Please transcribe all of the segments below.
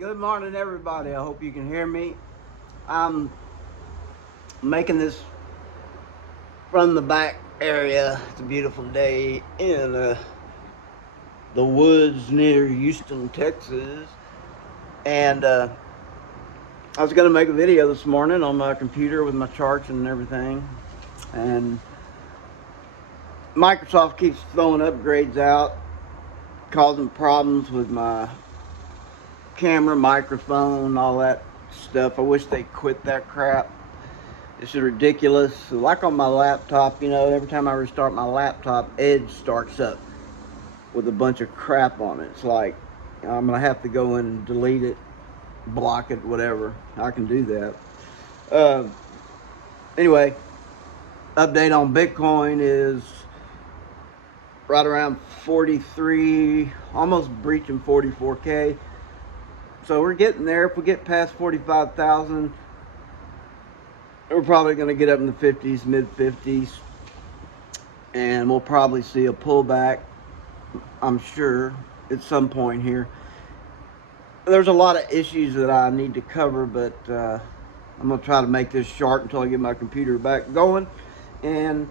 Good morning, everybody. I hope you can hear me. I'm making this from the back area. It's a beautiful day in the woods near Houston, Texas. And I was going to make a video this morning on my computer with my charts and everything. And Microsoft keeps throwing upgrades out, causing problems with my camera, microphone, all that stuff. I wish they quit that crap. This is ridiculous. Like on my laptop, every time I restart my laptop, Edge starts up with a bunch of crap on it. It's like I'm gonna have to go and delete it, block it, whatever. I can do that. Uh, anyway, update on Bitcoin is right around 43, almost breaching 44K. So we're getting there. If we get past 45,000, we're probably going to get up in the 50s, mid 50s, and we'll probably see a pullback, I'm sure, at some point here. There's a lot of issues that I need to cover, but I'm going to try to make this short until I get my computer back going. And,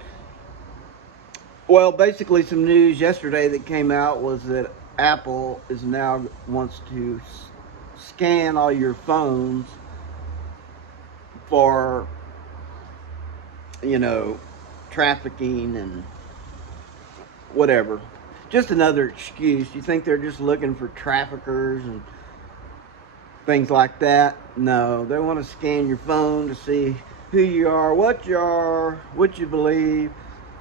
well, basically some news yesterday that came out was that Apple is now wants to scan all your phones for trafficking and whatever. Just another excuse. You think they're just looking for traffickers and things like that? No, they want to scan your phone to see who you are, what you believe,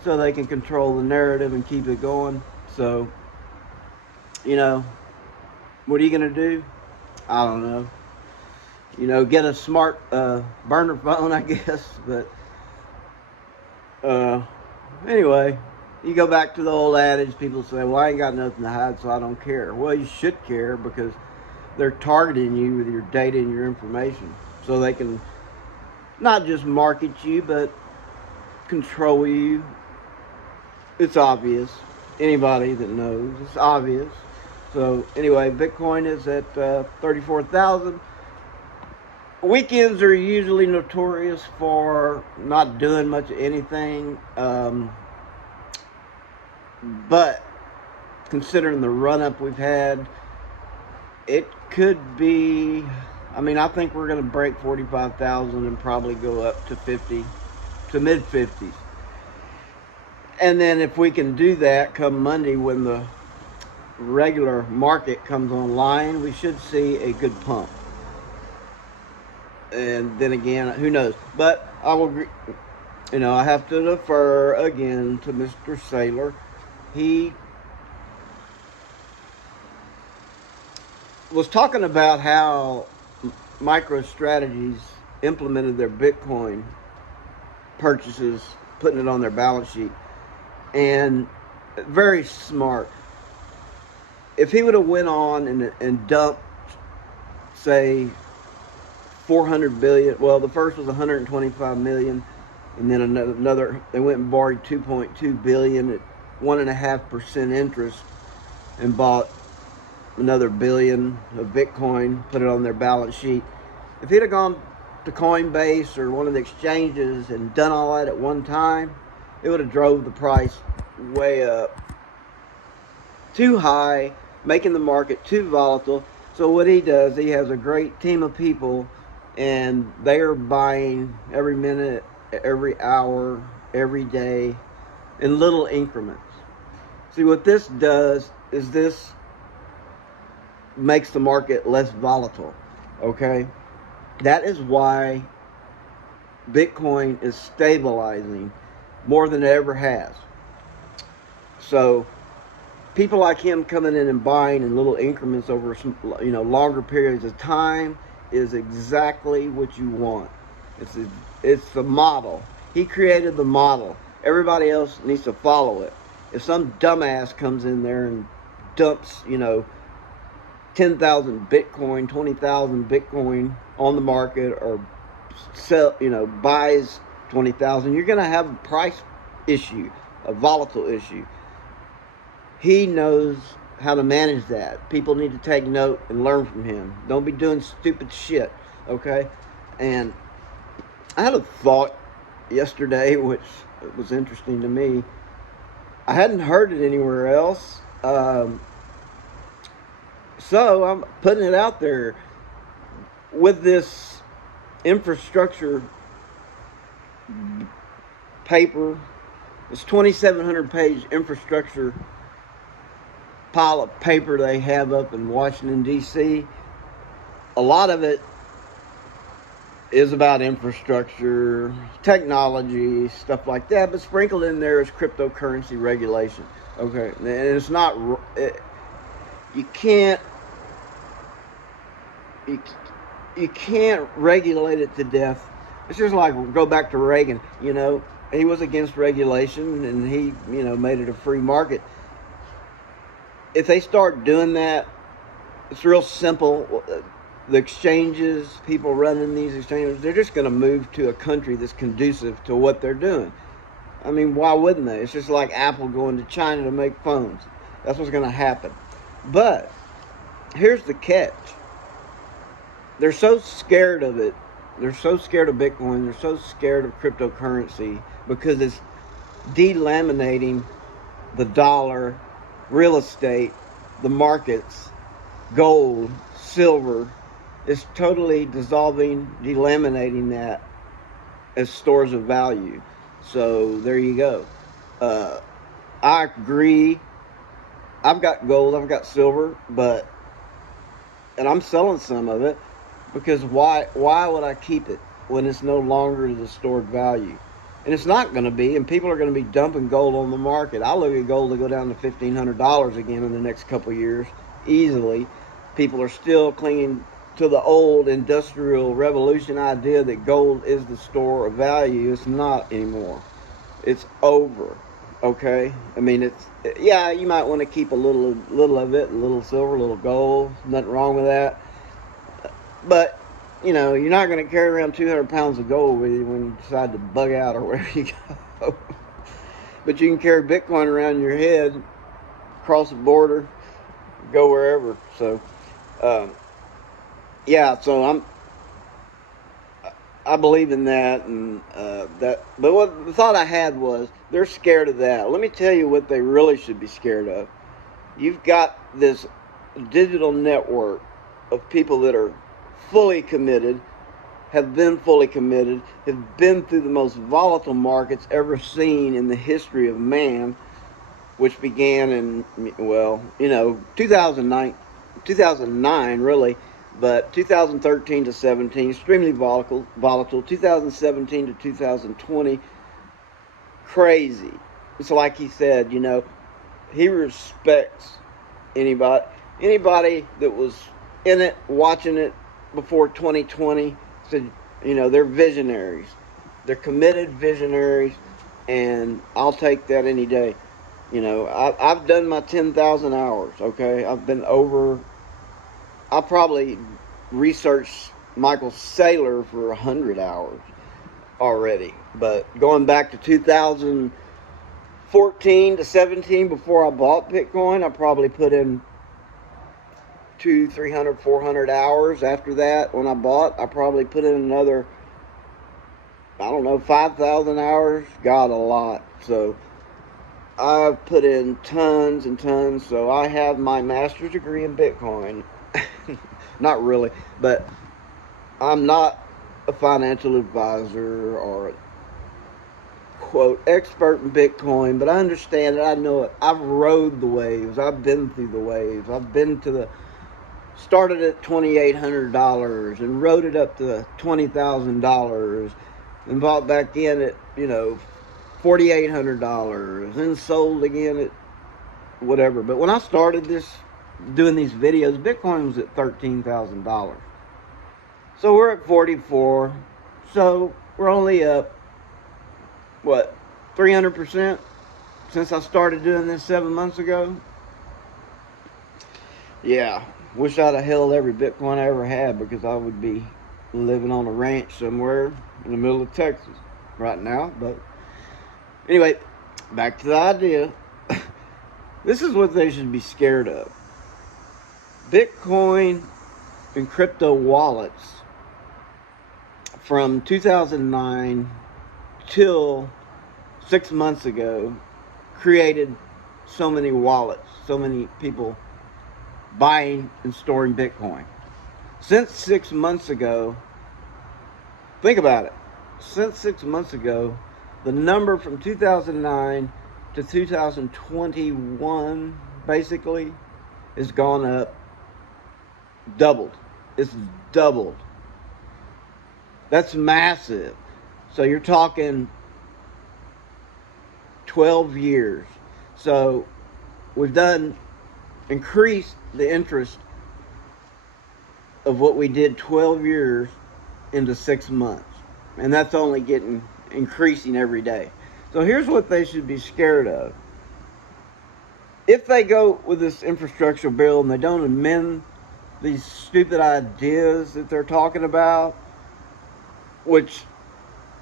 so they can control the narrative and keep it going. So, what are you going to do? I don't know. Get a smart burner phone, I guess. But anyway, you go back to the old adage. People say, well, I ain't got nothing to hide, so I don't care. Well, you should care, because they're targeting you with your data and your information, so they can not just market you, but control you. It's obvious. Anybody that knows, it's obvious. So anyway, Bitcoin is at 34,000. Weekends are usually notorious for not doing much of anything. But considering the run-up we've had, it could be, I think we're going to break 45,000 and probably go up to 50, to mid-50s. And then if we can do that come Monday when the regular market comes online, we should see a good pump. And then again, who knows? But I will, I have to defer again to Mr. Saylor. He was talking about how MicroStrategies implemented their Bitcoin purchases, putting it on their balance sheet, and very smart. If he would have went on and dumped, say, 400 billion, well, the first was 125 million, and then another, they went and borrowed 2.2 billion at 1.5% interest and bought another billion of Bitcoin, put it on their balance sheet. If he'd have gone to Coinbase or one of the exchanges and done all that at one time, it would have drove the price way up, too high, making the market too volatile. So what he does, he has a great team of people, and they are buying every minute, every hour, every day, in little increments. See, what this does is this makes the market less volatile, okay? That is why Bitcoin is stabilizing more than it ever has. So people like him coming in and buying in little increments over some, longer periods of time is exactly what you want. It's the model. He created the model. Everybody else needs to follow it. If some dumbass comes in there and dumps, 10,000 Bitcoin, 20,000 Bitcoin on the market, or sell, buys 20,000, you're going to have a price issue, a volatile issue. He knows how to manage that. People need to take note and learn from him. Don't be doing stupid shit, okay? And I had a thought yesterday, which was interesting to me. I hadn't heard it anywhere else. So I'm putting it out there. With this infrastructure paper, this 2,700 page infrastructure pile of paper they have up in Washington, D.C., a lot of it is about infrastructure, technology, stuff like that, but sprinkled in there is cryptocurrency regulation. Okay, and it's not, you can't regulate it to death. It's just like, go back to Reagan, you know, he was against regulation and he, you know, made it a free market. If they start doing that, it's real simple. The exchanges, people running these exchanges, they're just going to move to a country that's conducive to what they're doing. I mean, why wouldn't they? It's just like Apple going to China to make phones. That's what's going to happen. But here's the catch. They're so scared of it. They're so scared of Bitcoin. They're so scared of cryptocurrency because it's delaminating the dollar, real estate, the markets, gold, silver. It's totally dissolving, delaminating that as stores of value. So there you go. I agree. I've got gold, I've got silver, and I'm selling some of it because why would I keep it when it's no longer the stored value? And it's not going to be, and people are going to be dumping gold on the market. I look at gold to go down to $1,500 again in the next couple of years, easily. People are still clinging to the old industrial revolution idea that gold is the store of value. It's not anymore. It's over. Okay? I mean, yeah, you might want to keep a little of it, a little silver, a little gold. Nothing wrong with that. But, you know, you're not going to carry around 200 pounds of gold with you when you decide to bug out or wherever you go. But you can carry Bitcoin around your head, cross the border, go wherever. So, yeah, so I believe in that, and that. But what the thought I had was, they're scared of that. Let me tell you what they really should be scared of. You've got this digital network of people that are fully committed, have been fully committed, have been through the most volatile markets ever seen in the history of man, which began in, well, you know, 2009 really, but 2013 to 17, extremely volatile, 2017 to 2020, crazy. It's like he said, you know, he respects anybody that was in it, watching it before 2020, said, you know, they're visionaries. They're committed visionaries, and I'll take that any day. You know, I've done my 10,000 hours, okay? I probably researched Michael Saylor for 100 hours already. But going back to 2014 to 17, before I bought Bitcoin, I probably put in 200, 300, 400 hours. After that, when I bought, I probably put in another, I don't know, 5,000 hours. God, a lot. So I've put in tons and tons. So I have my master's degree in Bitcoin. Not really, but I'm not a financial advisor or a, quote, expert in Bitcoin, but I understand it. I know it. I've rode the waves. I've been through the waves. I've been to started at $2,800 and rode it up to $20,000 and bought back in at, you know, $4,800 and sold again at whatever. But when I started doing these videos, Bitcoin was at $13,000. So we're at 44. So we're only up, what, 300% since I started doing this 7 months ago? Yeah. Wish I'd have held every Bitcoin I ever had, because I would be living on a ranch somewhere in the middle of Texas right now. But anyway, back to the idea. This is what they should be scared of. Bitcoin and crypto wallets from 2009 till 6 months ago created so many wallets, so many people buying and storing Bitcoin. Since 6 months ago, think about it. Since 6 months ago, the number from 2009 to 2021 basically has gone up, doubled. It's doubled. That's massive. So you're talking 12 years. So we've increased the interest of what we did 12 years into 6 months. And that's only increasing every day. So here's what they should be scared of. If they go with this infrastructure bill and they don't amend these stupid ideas that they're talking about, which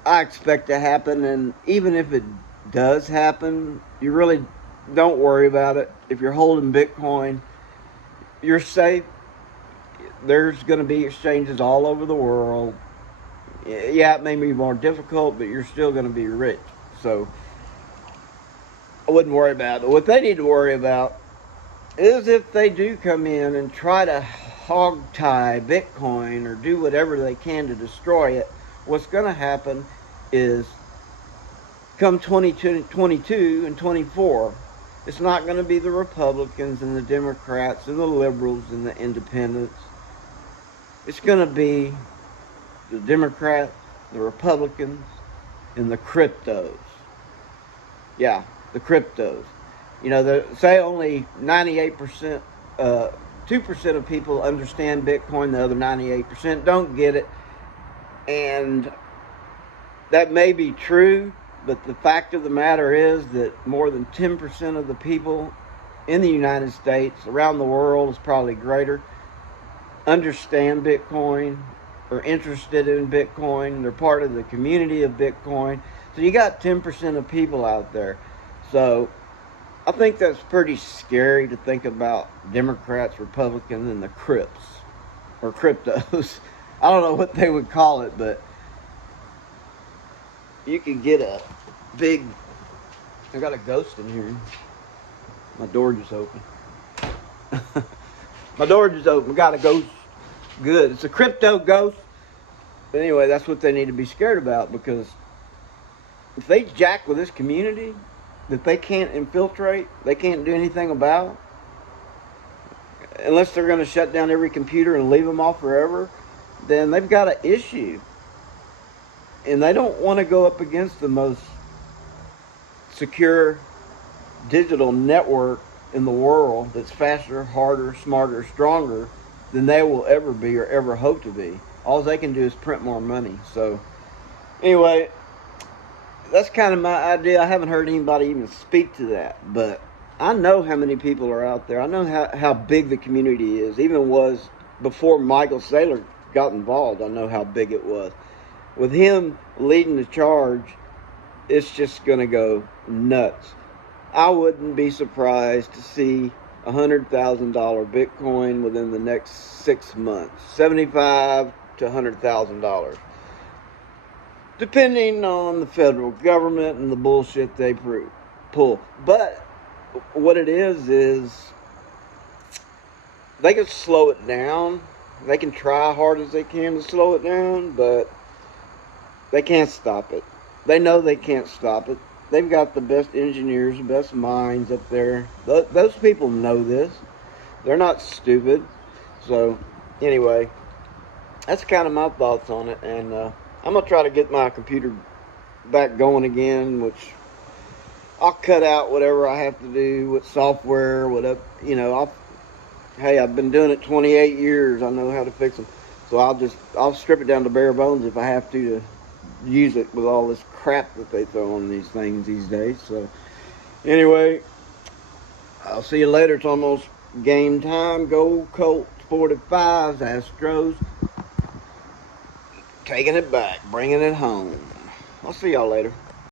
I expect to happen, and even if it does happen, you really don't worry about it. If you're holding Bitcoin, you're safe. There's going to be exchanges all over the world. Yeah, it may be more difficult, but you're still going to be rich. So I wouldn't worry about it. What they need to worry about is if they do come in and try to hog tie Bitcoin or do whatever they can to destroy it, what's going to happen is come 2022 and 24, it's not going to be the Republicans and the Democrats and the liberals and the independents. It's going to be the Democrats, the Republicans, and the cryptos. Yeah, the cryptos. You know, say only 98%, 2% of people understand Bitcoin, the other 98% don't get it. And that may be true, but the fact of the matter is that more than 10% of the people in the United States, around the world is probably greater, understand Bitcoin, are interested in Bitcoin, they're part of the community of Bitcoin. So you got 10% of people out there. So I think that's pretty scary to think about Democrats, Republicans, and the Crips, or cryptos. I don't know what they would call it, but you could get a big... I got a ghost in here. My door just opened. My door just opened. Got a ghost. Good. It's a crypto ghost. But anyway, that's what they need to be scared about, because if they jack with this community that they can't infiltrate, they can't do anything about, unless they're going to shut down every computer and leave them off forever, then they've got an issue. And they don't want to go up against the most secure digital network in the world that's faster, harder, smarter, stronger than they will ever be or ever hope to be. All they can do is print more money. So anyway, that's kind of my idea. I haven't heard anybody even speak to that, but I know how many people are out there. I know how big the community is. Even was before Michael Saylor got involved. I know how big it was. With him leading the charge, it's just going to go nuts. I wouldn't be surprised to see $100,000 Bitcoin within the next 6 months. $75,000 to $100,000. Depending on the federal government and the bullshit they pull. But what it is they can slow it down. They can try hard as they can to slow it down, but they can't stop it. They know they can't stop it. They've got the best engineers, the best minds up there. Those people know this. They're not stupid. So, anyway, that's kind of my thoughts on it. And I'm going to try to get my computer back going again, which I'll cut out whatever I have to do with software, whatever. You know, I've been doing it 28 years. I know how to fix them. So I'll strip it down to bare bones if I have to use it with all this crap that they throw on these things these days. So anyway, I'll see you later. It's almost game time. Go Colts 45s, Astros. Taking it back, bringing it home. I'll see y'all later.